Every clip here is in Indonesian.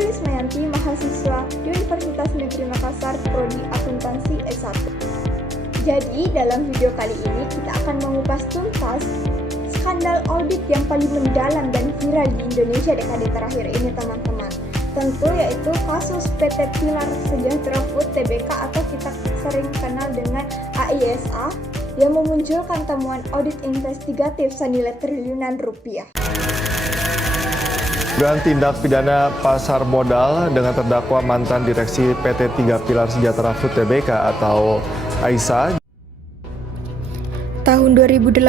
Yuli Ismayanti, mahasiswa Universitas Negeri Makassar, Prodi Akuntansi S1. Jadi, dalam video kali ini kita akan mengupas tuntas skandal audit yang paling mendalam dan viral di Indonesia dekade terakhir ini, teman-teman. Tentu yaitu kasus PT Pilar Sejahtera Food Tbk atau kita sering kenal dengan AISA yang memunculkan temuan audit investigatif senilai triliunan rupiah. Dugaan tindak pidana pasar modal dengan terdakwa mantan direksi PT 3 Pilar Sejahtera Food Tbk atau AISA. Tahun 2018,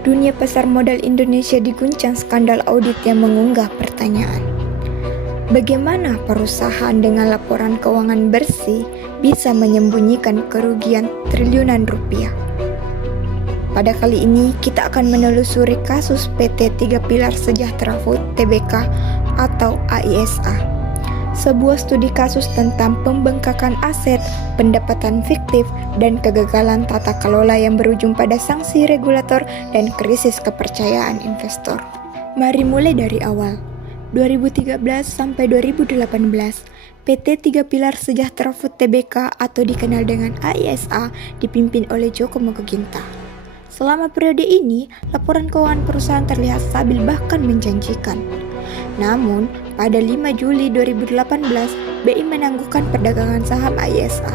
dunia pasar modal Indonesia diguncang skandal audit yang mengunggah pertanyaan. Bagaimana perusahaan dengan laporan keuangan bersih bisa menyembunyikan kerugian triliunan rupiah? Pada kali ini, kita akan menelusuri kasus PT 3 Pilar Sejahtera Food Tbk atau AISA. Sebuah studi kasus tentang pembengkakan aset, pendapatan fiktif, dan kegagalan tata kelola yang berujung pada sanksi regulator dan krisis kepercayaan investor. Mari mulai dari awal. 2013 sampai 2018, PT 3 Pilar Sejahtera Food Tbk atau dikenal dengan AISA dipimpin oleh Joko Mogoginta. Selama periode ini, laporan keuangan perusahaan terlihat stabil bahkan menjanjikan. Namun, pada 5 Juli 2018, BI menangguhkan perdagangan saham AISA.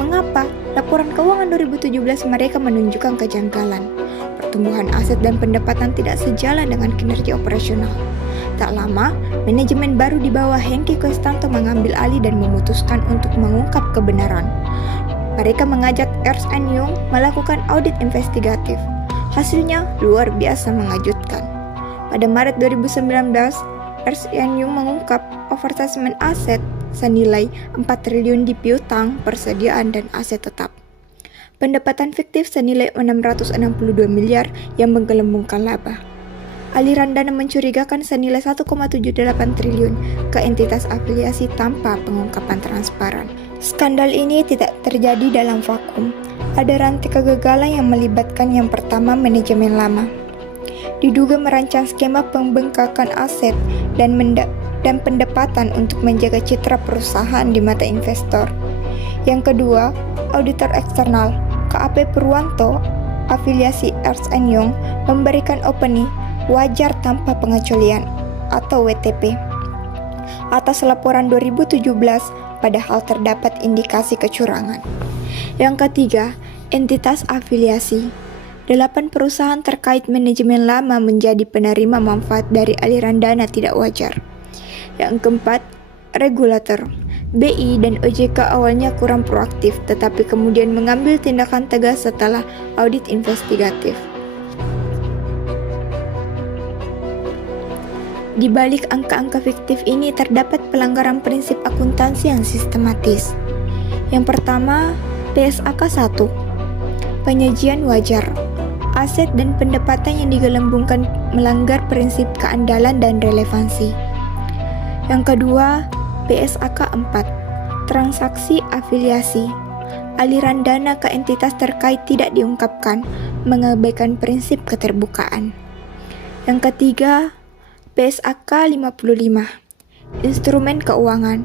Mengapa? Laporan keuangan 2017 mereka menunjukkan kejanggalan. Pertumbuhan aset dan pendapatan tidak sejalan dengan kinerja operasional. Tak lama, manajemen baru di bawah Hengki Koistanto mengambil alih dan memutuskan untuk mengungkap kebenaran. Mereka mengajak Ernst & Young melakukan audit investigatif. Hasilnya luar biasa mengejutkan. Pada Maret 2019, Ernst & Young mengungkap overstatement aset senilai 4 triliun di piutang, persediaan, dan aset tetap. Pendapatan fiktif senilai 662 miliar yang menggelembungkan laba. Aliran dana mencurigakan senilai 1,78 triliun ke entitas afiliasi tanpa pengungkapan transparan. Skandal ini tidak terjadi dalam vakum. Ada rantai kegagalan yang melibatkan yang pertama manajemen lama. Diduga merancang skema pembengkakan aset dan pendapatan untuk menjaga citra perusahaan di mata investor. Yang kedua, auditor eksternal, KAP Purwanto, afiliasi Ernst & Young, memberikan opini wajar tanpa pengecualian atau WTP atas laporan 2017 padahal terdapat indikasi kecurangan. Yang ketiga, entitas afiliasi. 8 perusahaan terkait manajemen lama menjadi penerima manfaat dari aliran dana tidak wajar. Yang keempat, regulator. BI dan OJK awalnya kurang proaktif tetapi kemudian mengambil tindakan tegas setelah audit investigatif. Di balik angka-angka fiktif ini terdapat pelanggaran prinsip akuntansi yang sistematis. Yang pertama, PSAK 1. Penyajian wajar. Aset dan pendapatan yang digelembungkan melanggar prinsip keandalan dan relevansi. Yang kedua, PSAK 4. Transaksi afiliasi. Aliran dana ke entitas terkait tidak diungkapkan, mengabaikan prinsip keterbukaan. Yang ketiga, PSAK 55. Instrumen keuangan.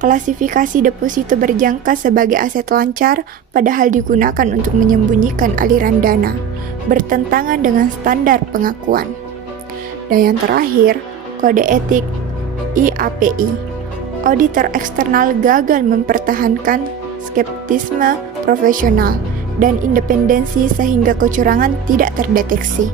Klasifikasi deposito berjangka sebagai aset lancar padahal digunakan untuk menyembunyikan aliran dana, bertentangan dengan standar pengakuan. Dan yang terakhir, kode etik IAPI. Auditor eksternal gagal mempertahankan skeptisme profesional dan independensi sehingga kecurangan tidak terdeteksi.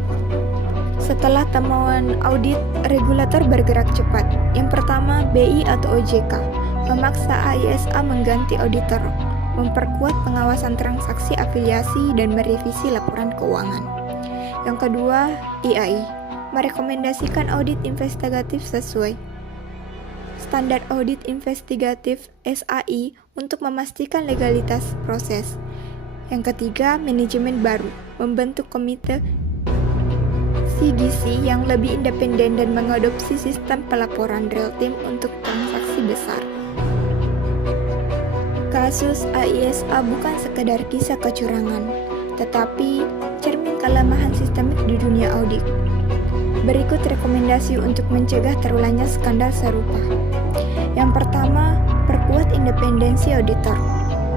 Setelah temuan audit, regulator bergerak cepat. Yang pertama, BI atau OJK memaksa AISA mengganti auditor, memperkuat pengawasan transaksi afiliasi dan merevisi laporan keuangan. Yang kedua, IAI merekomendasikan audit investigatif sesuai standar audit investigatif SAI untuk memastikan legalitas proses. Yang ketiga, manajemen baru membentuk komite CGC yang lebih independen dan mengadopsi sistem pelaporan real time untuk transaksi besar. Kasus AISA bukan sekedar kisah kecurangan, tetapi cermin kelemahan sistemik di dunia audit. Berikut rekomendasi untuk mencegah terulangnya skandal serupa. Yang pertama, perkuat independensi auditor.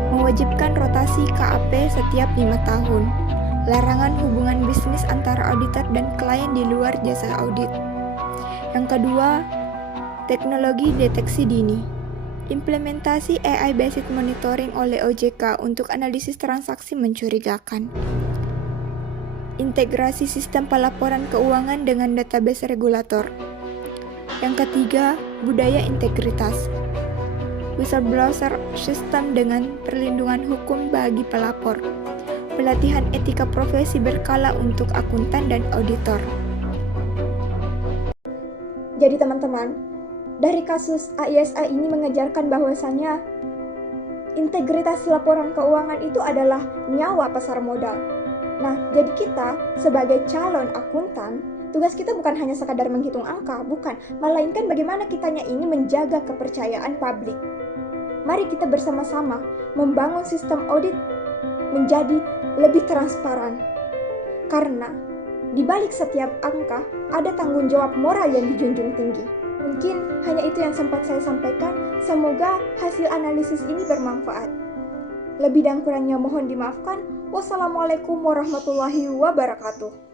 Mewajibkan rotasi KAP setiap 5 tahun. Larangan hubungan bisnis antara auditor dan klien di luar jasa audit. Yang kedua, teknologi deteksi dini. Implementasi AI-based monitoring oleh OJK untuk analisis transaksi mencurigakan. Integrasi sistem pelaporan keuangan dengan database regulator. Yang ketiga, budaya integritas. Whistleblower system dengan perlindungan hukum bagi pelapor. Pelatihan etika profesi berkala untuk akuntan dan auditor. Jadi teman-teman, dari kasus AISA ini mengajarkan bahwasannya integritas laporan keuangan itu adalah nyawa pasar modal. Nah, jadi kita sebagai calon akuntan, tugas kita bukan hanya sekadar menghitung angka, bukan, melainkan bagaimana kitanya ini menjaga kepercayaan publik. Mari kita bersama-sama membangun sistem audit menjadi lebih transparan. Karena di balik setiap angka ada tanggung jawab moral yang dijunjung tinggi. Mungkin hanya itu yang sempat saya sampaikan. Semoga hasil analisis ini bermanfaat. Lebih dan kurangnya mohon dimaafkan. Wassalamualaikum warahmatullahi wabarakatuh.